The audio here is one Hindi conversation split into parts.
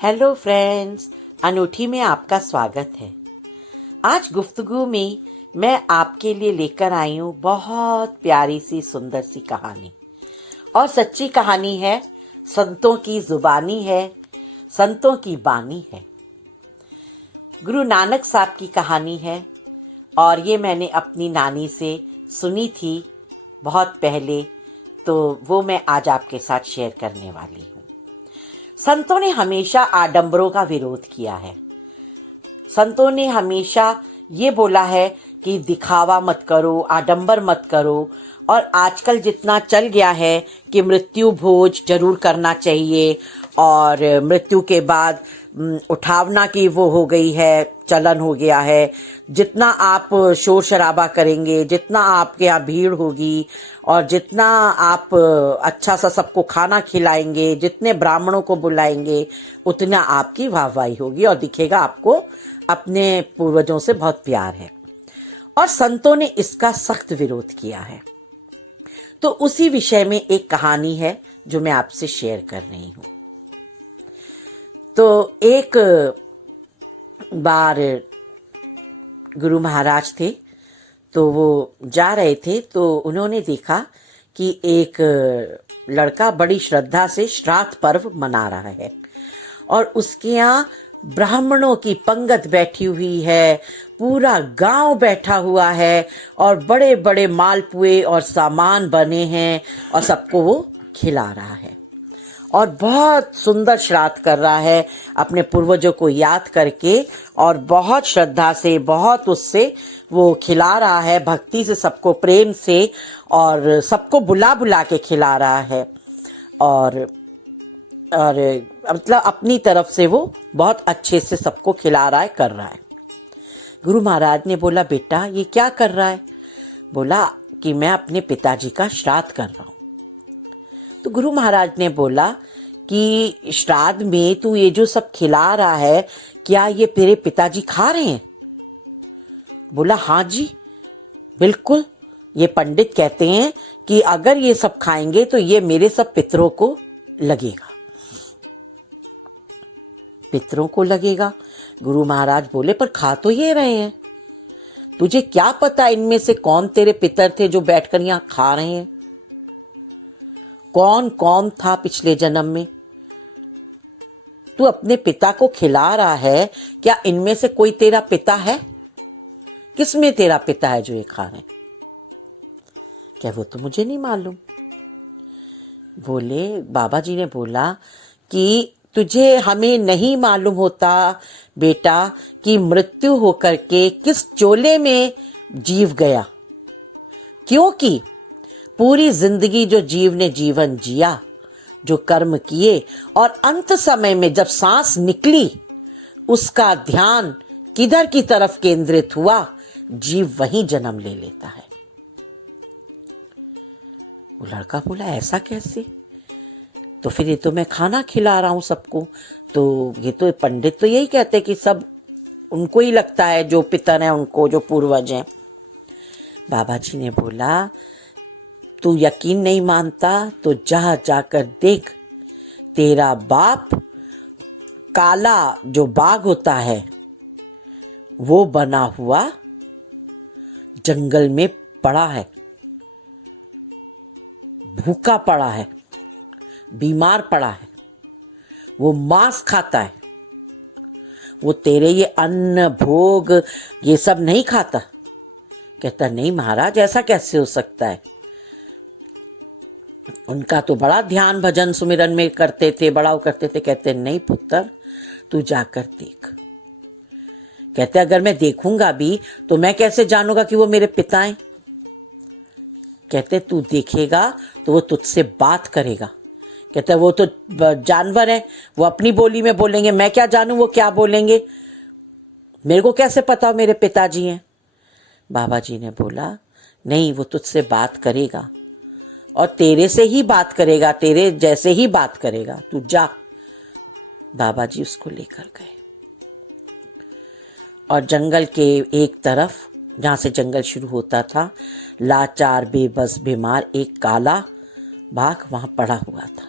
हेलो फ्रेंड्स, अनूठी में आपका स्वागत है। आज गुफ्तगू में मैं आपके लिए लेकर आई हूँ बहुत प्यारी सी सुंदर सी कहानी। और सच्ची कहानी है, संतों की जुबानी है, संतों की बानी है। गुरु नानक साहब की कहानी है और ये मैंने अपनी नानी से सुनी थी बहुत पहले, तो वो मैं आज आपके साथ शेयर करने वाली हूँ। संतों ने हमेशा आडंबरों का विरोध किया है। संतों ने हमेशा ये बोला है कि दिखावा मत करो, आडंबर मत करो। और आजकल जितना चल गया है कि मृत्यु भोज जरूर करना चाहिए और मृत्यु के बाद उठावना की वो हो गई है, चलन हो गया है। जितना आप शोर शराबा करेंगे, जितना आपके यहाँ भीड़ होगी और जितना आप अच्छा सा सबको खाना खिलाएंगे, जितने ब्राह्मणों को बुलाएंगे, उतना आपकी वाहवाही होगी और दिखेगा आपको अपने पूर्वजों से बहुत प्यार है। और संतों ने इसका सख्त विरोध किया है। तो उसी विषय में एक कहानी है जो मैं आपसे शेयर कर रही हूँ। तो एक बार गुरु महाराज थे, तो वो जा रहे थे, तो उन्होंने देखा कि एक लड़का बड़ी श्रद्धा से श्राद्ध पर्व मना रहा है और उसके यहाँ ब्राह्मणों की पंगत बैठी हुई है, पूरा गांव बैठा हुआ है और बड़े बड़े मालपुए और सामान बने हैं और सबको वो खिला रहा है और बहुत सुंदर श्राद्ध कर रहा है अपने पूर्वजों को याद करके और बहुत श्रद्धा से, बहुत उससे वो खिला रहा है, भक्ति से, सबको प्रेम से और सबको बुला बुला के खिला रहा है और मतलब अपनी तरफ से वो बहुत अच्छे से सबको खिला रहा है, कर रहा है। गुरु महाराज ने बोला, बेटा ये क्या कर रहा है? बोला कि मैं अपने पिताजी का श्राद्ध कर रहा हूँ। तो गुरु महाराज ने बोला कि श्राद्ध में तू ये जो सब खिला रहा है, क्या ये तेरे पिताजी खा रहे हैं? बोला, हाँ जी बिल्कुल, ये पंडित कहते हैं कि अगर ये सब खाएंगे तो ये मेरे सब पितरों को लगेगा। पितरों को लगेगा? गुरु महाराज बोले, पर खा तो ये रहे हैं। तुझे क्या पता इनमें से कौन तेरे पितर थे जो बैठकर यहाँ खा रहे हैं? कौन कौन था पिछले जन्म में? तू अपने पिता को खिला रहा है, क्या इनमें से कोई तेरा पिता है? किसमें तेरा पिता है जो ये खा रहे हैं? क्या वो तो मुझे नहीं मालूम। बोले, बाबा जी ने बोला कि तुझे हमें नहीं मालूम होता बेटा कि मृत्यु होकर के किस चोले में जीव गया, क्योंकि पूरी जिंदगी जो जीव ने जीवन जिया, जो कर्म किए और अंत समय में जब सांस निकली, उसका ध्यान किधर की तरफ केंद्रित हुआ, जीव वहीं जन्म ले लेता है। वो लड़का बोला, ऐसा कैसे? तो फिर ये तो मैं खाना खिला रहा हूं सबको, तो ये तो पंडित तो यही कहते कि सब उनको ही लगता है, जो पितर हैं उनको, जो पूर्वज हैं। बाबा जी ने बोला, तू यकीन नहीं मानता तो जा जाकर देख, तेरा बाप काला जो बाघ होता है वो बना हुआ जंगल में पड़ा है, भूखा पड़ा है, बीमार पड़ा है, वो मांस खाता है, वो तेरे ये अन्न भोग ये सब नहीं खाता। कहता, नहीं महाराज, ऐसा कैसे हो सकता है? उनका तो बड़ा ध्यान भजन सुमिरन में करते थे, बड़ा वो करते थे। कहते, नहीं पुत्र, तू जाकर देख। कहते, अगर मैं देखूंगा भी तो मैं कैसे जानूंगा कि वो मेरे पिता हैं? कहते, तू देखेगा तो वो तुझसे बात करेगा। कहते, वो तो जानवर है, वो अपनी बोली में बोलेंगे, मैं क्या जानूं वो क्या बोलेंगे? मेरे को कैसे पता मेरे पिताजी हैं? बाबा जी ने बोला, नहीं, वो तुझसे बात करेगा और तेरे से ही बात करेगा, तेरे जैसे ही बात करेगा, तू जा। बाबा जी उसको लेकर गए और जंगल के एक तरफ, जहां से जंगल शुरू होता था, लाचार बेबस बीमार एक काला बाघ वहां पड़ा हुआ था।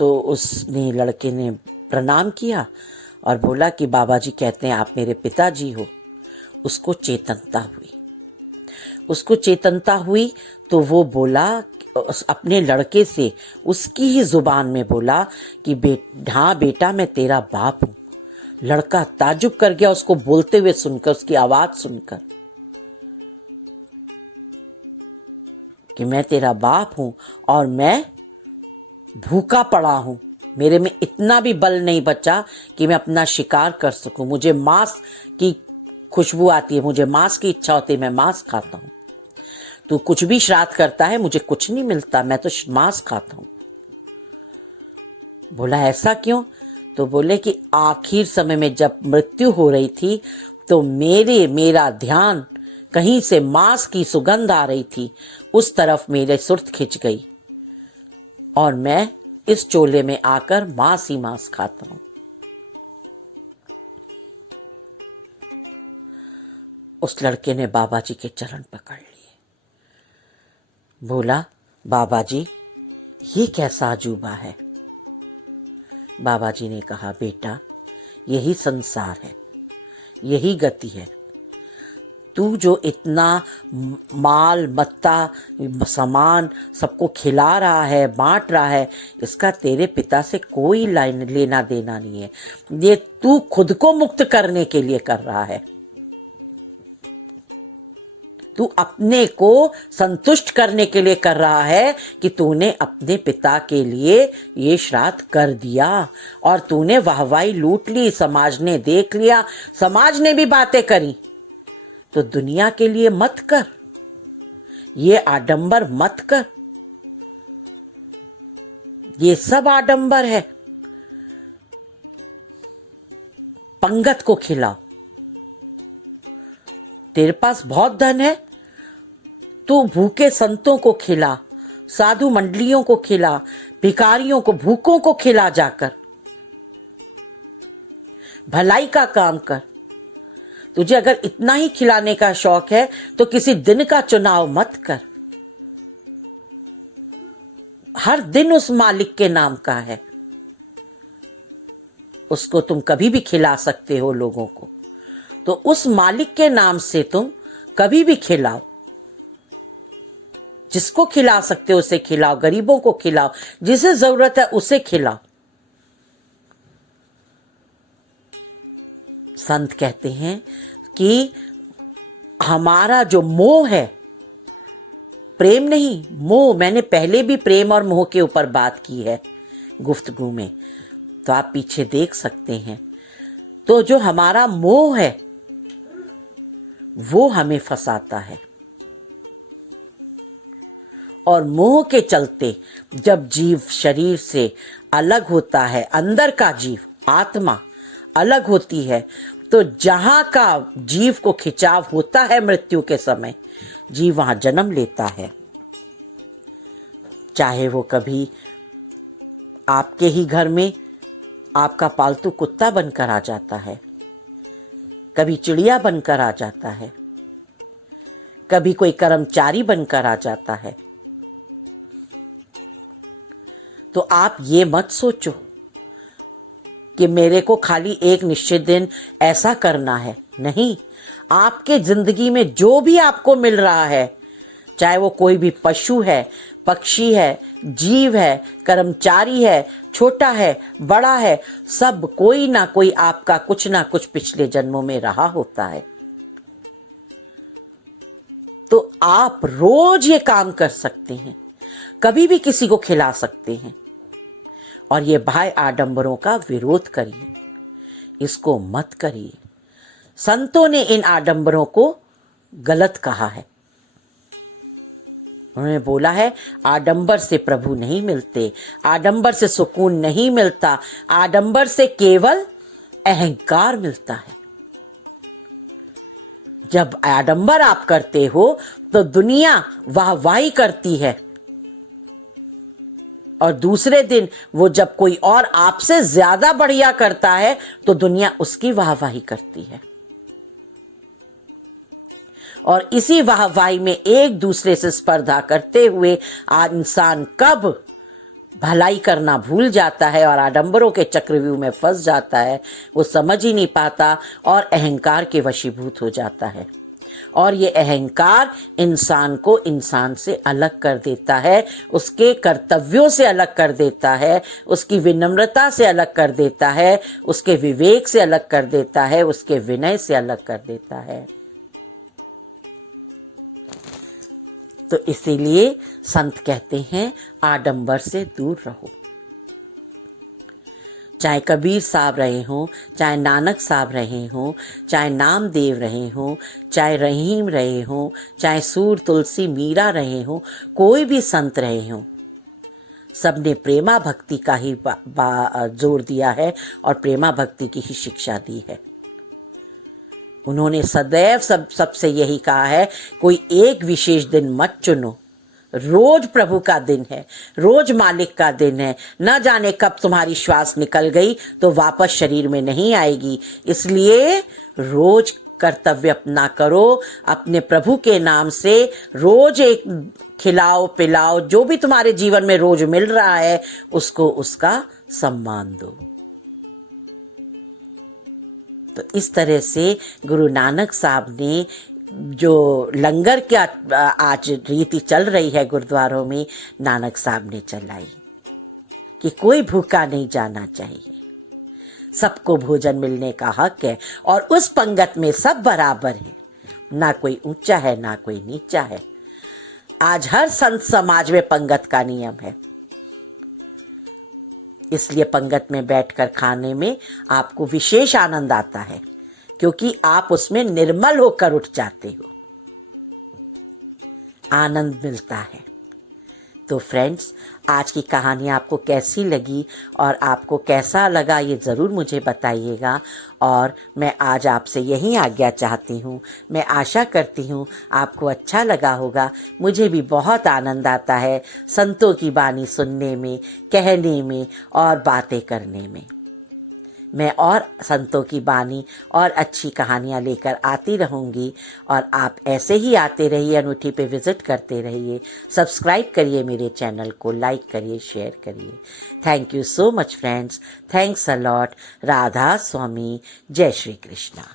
तो उसने लड़के ने प्रणाम किया और बोला कि बाबा जी कहते हैं आप मेरे पिताजी हो। उसको चेतनता हुई तो वो बोला अपने लड़के से, उसकी ही जुबान में बोला कि हाँ बेटा मैं तेरा बाप हूं। लड़का ताज्जुब कर गया उसको बोलते हुए सुनकर, उसकी आवाज सुनकर कि मैं तेरा बाप हूं और मैं भूखा पड़ा हूं, मेरे में इतना भी बल नहीं बचा कि मैं अपना शिकार कर सकूं। मुझे मांस की खुशबू आती है, मुझे मांस की इच्छा होती है, मैं मांस खाता हूं। तू कुछ भी श्राद्ध करता है, मुझे कुछ नहीं मिलता, मैं तो मांस खाता हूं। बोला ऐसा क्यों? तो बोले कि आखिर समय में जब मृत्यु हो रही थी तो मेरा ध्यान कहीं से मांस की सुगंध आ रही थी, उस तरफ मेरे सुर्त खिंच गई और मैं इस चोले में आकर मांस ही मांस खाता हूं। उस लड़के ने बाबा जी के चरण पकड़ लिए। बोला बाबा जी ये कैसा अजूबा है? बाबा जी ने कहा बेटा यही संसार है, यही गति है। तू जो इतना माल मत्ता सामान सबको खिला रहा है, बांट रहा है, इसका तेरे पिता से कोई लेना देना नहीं है। ये तू खुद को मुक्त करने के लिए कर रहा है। तू अपने को संतुष्ट करने के लिए कर रहा है कि तूने अपने पिता के लिए ये श्राद्ध कर दिया और तूने वाहवाही लूट ली, समाज ने देख लिया, समाज ने भी बातें करी। तो दुनिया के लिए मत कर, ये आडंबर मत कर, ये सब आडंबर है। पंगत को खिलाओ, तेरे पास बहुत धन है, तू भूखे संतों को खिला, साधु मंडलियों को खिला, भिखारियों को, भूखों को खिला, जाकर भलाई का काम कर। तुझे अगर इतना ही खिलाने का शौक है तो किसी दिन का चुनाव मत कर। हर दिन उस मालिक के नाम का है, उसको तुम कभी भी खिला सकते हो लोगों को। तो उस मालिक के नाम से तुम कभी भी खिलाओ, जिसको खिला सकते हो उसे खिलाओ, गरीबों को खिलाओ, जिसे जरूरत है उसे खिलाओ। संत कहते हैं कि हमारा जो मोह है, प्रेम नहीं मोह, मैंने पहले भी प्रेम और मोह के ऊपर बात की है गुफ्तगू में, तो आप पीछे देख सकते हैं। तो जो हमारा मोह है वो हमें फंसाता है और मोह के चलते जब जीव शरीर से अलग होता है, अंदर का जीव आत्मा अलग होती है, तो जहां का जीव को खिंचाव होता है मृत्यु के समय, जीव वहां जन्म लेता है। चाहे वो कभी आपके ही घर में आपका पालतू कुत्ता बनकर आ जाता है, कभी चिड़िया बनकर आ जाता है, कभी कोई कर्मचारी बनकर आ जाता है। तो आप ये मत सोचो कि मेरे को खाली एक निश्चित दिन ऐसा करना है। नहीं, आपके जिंदगी में जो भी आपको मिल रहा है, चाहे वो कोई भी पशु है, पक्षी है, जीव है, कर्मचारी है, छोटा है, बड़ा है, सब कोई ना कोई आपका कुछ ना कुछ पिछले जन्मों में रहा होता है। तो आप रोज ये काम कर सकते हैं, कभी भी किसी को खिला सकते हैं और ये बाह्य आडंबरों का विरोध करिए, इसको मत करिए। संतों ने इन आडंबरों को गलत कहा है। उन्होंने बोला है आडंबर से प्रभु नहीं मिलते, आडंबर से सुकून नहीं मिलता, आडंबर से केवल अहंकार मिलता है। जब आडंबर आप करते हो तो दुनिया वाहवाही करती है और दूसरे दिन वो जब कोई और आपसे ज्यादा बढ़िया करता है तो दुनिया उसकी वाहवाही करती है और इसी वाहवाही में एक दूसरे से स्पर्धा करते हुए इंसान कब भलाई करना भूल जाता है और आडंबरों के चक्रव्यूह में फंस जाता है। वो समझ ही नहीं पाता और अहंकार के वशीभूत हो जाता है। और ये अहंकार इंसान को इंसान से अलग कर देता है, उसके कर्तव्यों से अलग कर देता है, उसकी विनम्रता से अलग कर देता है, उसके विवेक से अलग कर देता है, उसके विनय से अलग कर देता है। तो इसीलिए संत कहते हैं आडंबर से दूर रहो। चाहे कबीर साहब रहे हों, चाहे नानक साहब रहे हों, चाहे नामदेव रहे हों, चाहे रहीम रहे हों, चाहे सूर तुलसी मीरा रहे हों, कोई भी संत रहे हों, सबने प्रेमा भक्ति का ही जोर दिया है और प्रेमा भक्ति की ही शिक्षा दी है। उन्होंने सदैव सबसे यही कहा है, कोई एक विशेष दिन मत चुनो, रोज प्रभु का दिन है, रोज मालिक का दिन है। न जाने कब तुम्हारी श्वास निकल गई तो वापस शरीर में नहीं आएगी। इसलिए रोज कर्तव्य अपना करो, अपने प्रभु के नाम से रोज एक खिलाओ पिलाओ, जो भी तुम्हारे जीवन में रोज मिल रहा है उसको उसका सम्मान दो। तो इस तरह से गुरु नानक साहब ने जो लंगर क्या आज रीति चल रही है गुरुद्वारों में, नानक साहब ने चलाई कि कोई भूखा नहीं जाना चाहिए, सबको भोजन मिलने का हक है और उस पंगत में सब बराबर है, ना कोई ऊंचा है ना कोई नीचा है। आज हर संत समाज में पंगत का नियम है, इसलिए पंगत में बैठकर खाने में आपको विशेष आनंद आता है, क्योंकि आप उसमें निर्मल होकर उठ जाते हो, आनंद मिलता है। तो फ्रेंड्स, आज की कहानी आपको कैसी लगी और आपको कैसा लगा ये ज़रूर मुझे बताइएगा। और मैं आज आपसे यही आज्ञा चाहती हूँ। मैं आशा करती हूँ आपको अच्छा लगा होगा। मुझे भी बहुत आनंद आता है संतों की बानी सुनने में, कहने में और बातें करने में। मैं और संतों की बानी और अच्छी कहानियाँ लेकर आती रहूँगी और आप ऐसे ही आते रहिए, अनूठी पे विजिट करते रहिए। सब्सक्राइब करिए मेरे चैनल को, लाइक करिए, शेयर करिए। Thank you so much friends, thanks a lot. Radha Swami, जय श्री कृष्णा।